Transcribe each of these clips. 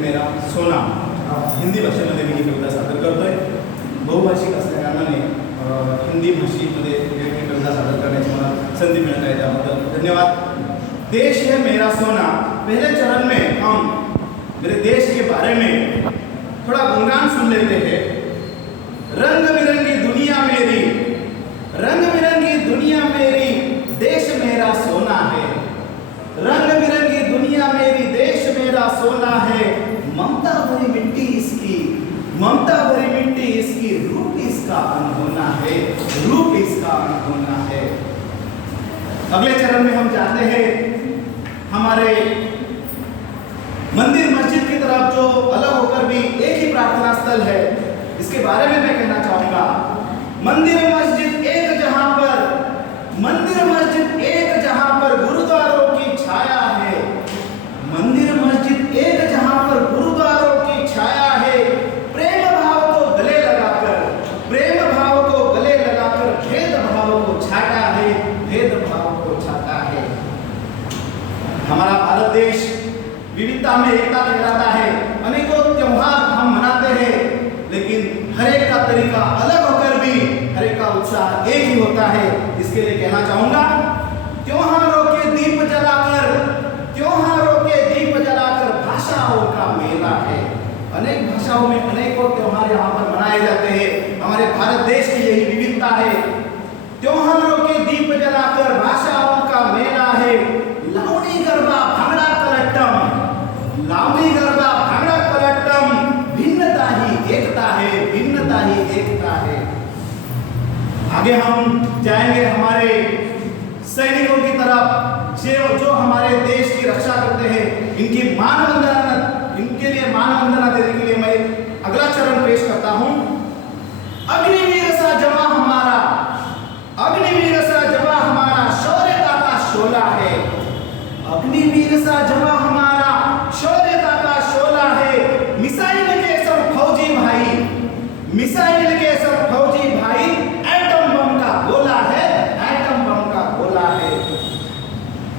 मेरा सोना हिंदी भाषेमध्ये मी ही कविता सादर करतोय. बहुभाषिक असल्या कारणाने हिंदी भाषेमध्ये ही कविता सादर करण्याची मला संधी मिळत आहे, त्याबद्दल धन्यवाद. देश है मेरा सोना. पहले चरण में हम मेरे देश के बारे में थोड़ा गुणगान सुन लेते हैं. रंग बिरंगी दुनिया मेरी, रंग बिरंगी दुनिया मेरी, देश मेरा सोना है. रंग बिरंगी दुनिया मेरी, देश मेरा सोना है. ममता भरी मिट्टी इसकी, ममता भरी मिट्टी इसकी, रूप इसका अनहोना है, रूप इसका अनहोना है. अगले चरण में हम जाते हैं हमारे मंदिर मस्जिद की तरफ, जो अलग होकर भी एक ही प्रार्थना स्थल है. इसके बारे में मैं कहना चाहूंगा. मंदिर मस्जिद एक जहां पर, मंदिर मस्जिद एक जहां पर गुरुद्वारों की छाया है. मंदिर मस्जिद एक जहां पर गुरुद्वारों की छाया है. प्रेम भाव को गले लगाकर, प्रेम भाव को गले लगाकर भेद भाव को छाटा है, भेद भाव को छाटा है. हमारा भारत देश विविधता में एकता कहलाता है. अनेकों त्योहार हम मनाते हैं, लेकिन हर एक का तरीका अलग होकर भी हर एक का उत्साह एक ही होता है. इसके लिए कहना चाहूंगा, त्योहारों के दीप जलाकर, त्योहारों के दीप जलाकर भाषाओं का मेला है. अनेक भाषाओं में अनेकों त्योहार यहाँ पर मनाए जाते हैं. हमारे भारत देश की यही विविधता है. त्योहारों के दीप जलाकर भाषाओं का मेला है. लावणी गरबा भांगड़ा कलट्टम, लावणी गरबा भांगड़ा कलट्टम, भिन्नता ही एकता है, भिन्नता ही एकता है. आगे हम जाएंगे हमारे सैनिकों की तरफ, जो हमारे देश की रक्षा करते हैं. इनकी मान वंदना, इनके लिए मान वंदना देने के लिए मैं अगला चरण पेश करता हूं. अग्निवीर सा जवा हमारा, अग्निवीर सा जवा हमारा, शौर्यता का शोला है. अग्निवीर सा जवा हमारा, शौर्यता का शोला है. मिसाइल के सब फौजी भाई, मिसाइल के सब फौजी भाई, एटम बम का गोला है, एटम बम का गोला है.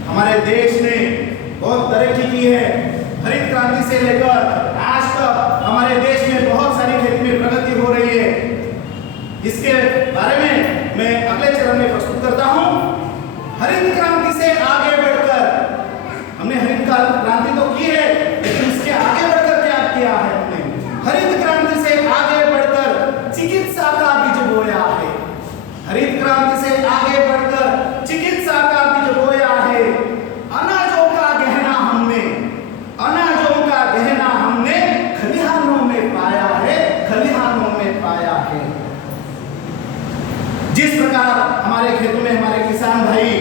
हमारे देश ने बहुत तरक्की की है. हरित क्रांति से लेकर आज तक हमारे देश में बहुत सारी खेती में प्रगति हो रही है. इसके बारे में मैं अगले चरण में प्रस्तुत करता हूं. हरित क्रांति से आगे बढ़कर, हमने हरित क्रांति तो की है, लेकिन उसके आगे बढ़कर क्या किया है हमने? हरित क्रांति से आगे बढ़कर चिकित्सा का बीज बोया है. हरित क्रांति से आगे बढ़कर चिकित्सा का बीज बोया है. अनाजों का गहना हमने, अनाजों का गहना हमने खलिहानों में पाया है, खलिहानों में पाया है. जिस प्रकार हमारे खेतों में हमारे किसान भाई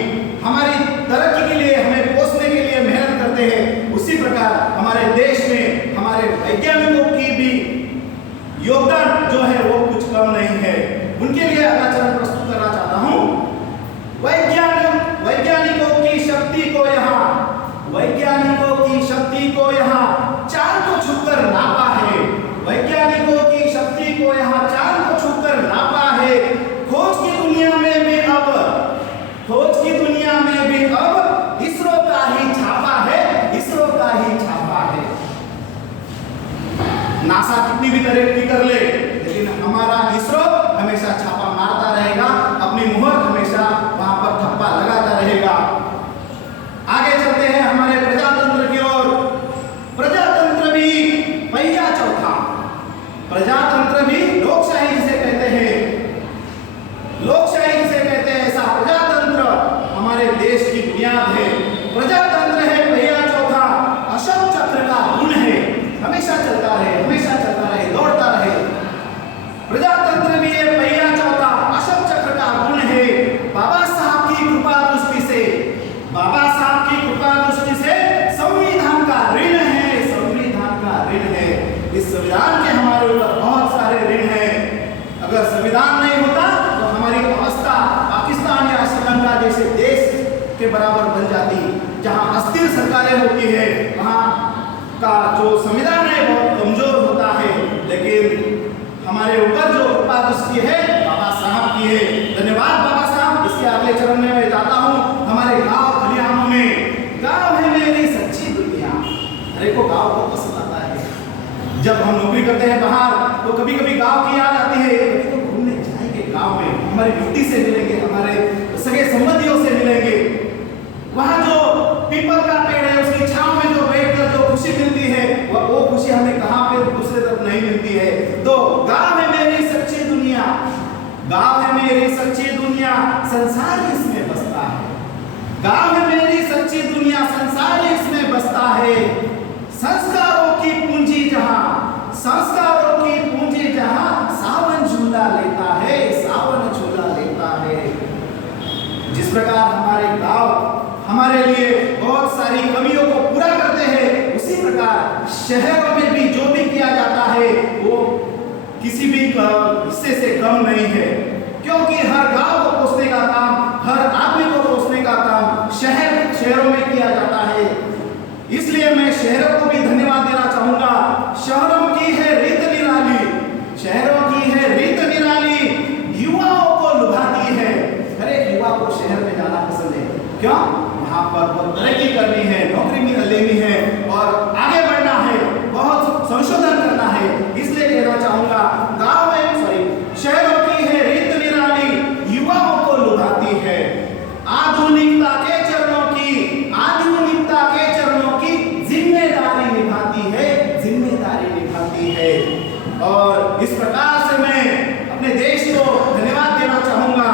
हमारी तरक्की के लिए, हमें पोषने के लिए मेहनत करते हैं, उसी प्रकार हमारे देश में हमारे वैज्ञानिकों की भी योगदान जो है वो कुछ कम नहीं है. उनके लिए अगला चरण प्रस्तुत करना चाहता हूं. वैज्ञानिकों की शक्ति को यहाँ, वैज्ञानिकों की शक्ति को यहाँ चांद को छूकर नापा है. वैज्ञानिकों की शक्ति को यहाँ चांद को छूकर नापा है. खोज की दुनिया में भी अब, खोज की दुनिया में भी अब इसरो का ही छापा है, इसरो का ही छापा है. नासा कितनी भी तरक्की कर ले, लेकिन हमारा इसरो हमेशा छापा मारता रहेगा, अपनी मुहर हमेशा वहां पर ठप्पा लगाता रहेगा. आगे चलते हैं हमारे प्रजातंत्र की ओर. प्रजातंत्र भी पहिया चौथा, प्रजातंत्र भी लोकशाही जिसे कहते हैं, लोकशाही जिसे कहते हैं, ऐसा प्रजातंत्र हमारे देश की बुनियाद है. प्रजातंत्र है पहिया चौथा, अशोक चक्र का गुण है, हमेशा चलता रहे, हमेशा चलता रहे, दौड़ता रहे. प्रजातंत्र भी है पहिया चौथा, अशोक चक्र का गुण है. बाबा साहब की कृपा दृष्टि से, बाबा साहब की कृपा दृष्टि से संविधान का ऋण है, संविधान का ऋण है. इस संविधान के हमारे ऊपर बहुत सारे ऋण हैं. अगर संविधान नहीं होता तो हमारी अवस्था पाकिस्तान या श्रीलंका जैसे देश के बराबर बन जाती, जहां अस्थिर सरकारें होती है, वहां का जो संविधान है बहुत कमजोर होता है. लेकिन हमारे ऊपर जो कृपा दृष्टि है बाबा साहब की है. धन्यवाद बाबा साहब. इसके अगले चरण में मैं जाता हूँ हमारे गांव खलिहानों में. गांव है मेरी सच्ची दुनिया. हर एक को गांव को पसंद आता है. जब हम नौकरी करते हैं बाहर तो कभी कभी गांव की याद आती है, कभी तो घूमने जाएंगे गांव में, हमारी बेटी से मिलेंगे, हमारे सगे संबंधियों से मिलेंगे। वहां जो पीपल का पेड़ है उसकी छांव में जो बैठकर जो खुशी मिलती है वो खुशी हमें कहां पे दूसरे तरफ नहीं मिलती है। तो गांव है मेरी सच्ची दुनिया, गांव है मेरी सच्ची दुनिया, संसार इसमें बसता है। गांव है मेरी सच्ची दुनिया, संसार इसमें बसता है। संस्कारों की पूंजी जहां, संस्कारों की पूंजी जहां, सावन झूला लेता है, सावन झूला लेता है। जिस प्रकार हमारे गांव हमारे लिए बहुत सारी कमियों को पूरा करते हैं, उसी प्रकार शहरों में भी जो भी किया जाता है वो किसी भी हिस्से से कम नहीं है, क्योंकि हर गांव को पोसने का काम, हर आदमी को पोसने का काम शहरों में किया जाता है। इसलिए मैं शहरों को भी धन्यवाद देना चाहूंगा। शहरों की है रीत निराली, शहरों की है रीत निराली, युवाओं को लुभाती है। हर एक युवा को शहर में जाना पसंद है, क्यों? यहाँ पर बहुत तरक्की करनी है, नौकरी लेनी है और आगे बढ़ना है, बहुत संशोधन करना है। इसलिए कहना चाहूंगा गांव में शहरों की है रीत निराली, युवाओं को लुभाती है। आधुनिकता के चरणों की, आधुनिकता के चरणों की जिम्मेदारी निभाती है, जिम्मेदारी निभाती है। और इस प्रकार से मैं अपने देश को धन्यवाद देना चाहूंगा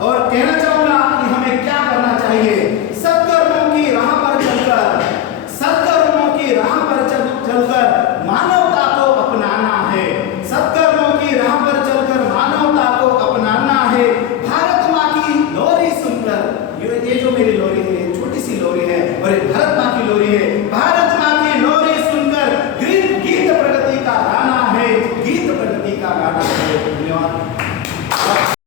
और कहना चाहूंगा कि हमें क्या करना चाहिए। सत्कर्मों की राह पर चलकर, सत्कर्मों की राह पर चलकर मानवता को अपनाना है, सत्कर्मों की राह पर चलकर मानवता को अपनाना है। भारत माँ की लोरी सुनकर, ये जो मेरी लोरी है छोटी सी लोरी है और ये भारत माँ की लोरी है, भारत माँ की लोरी सुनकर गीत प्रगति का गाना है, गीत प्रगति का गाना है।